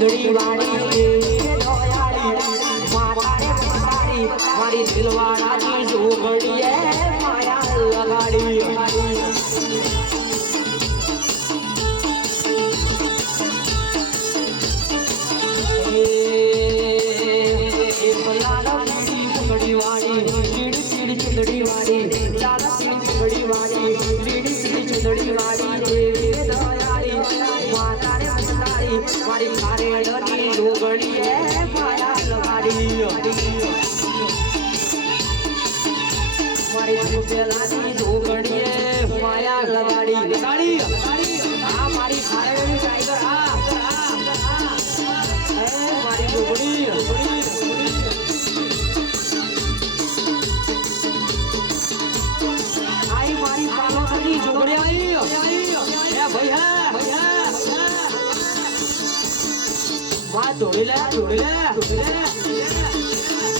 ચુંદડી વાળી એ દયાળી માતાને માતારી મારી દિલવાળાની જોગડીએ માયા લગાડી મારી મારે ડરી ડોગણી રે મારા મારી સુપેલાની ડોગણી રે માયા લવાડી લવાડી આ. મારી મારી ડોગણી વાહ દોડી લે દોડી લે દોડી લે.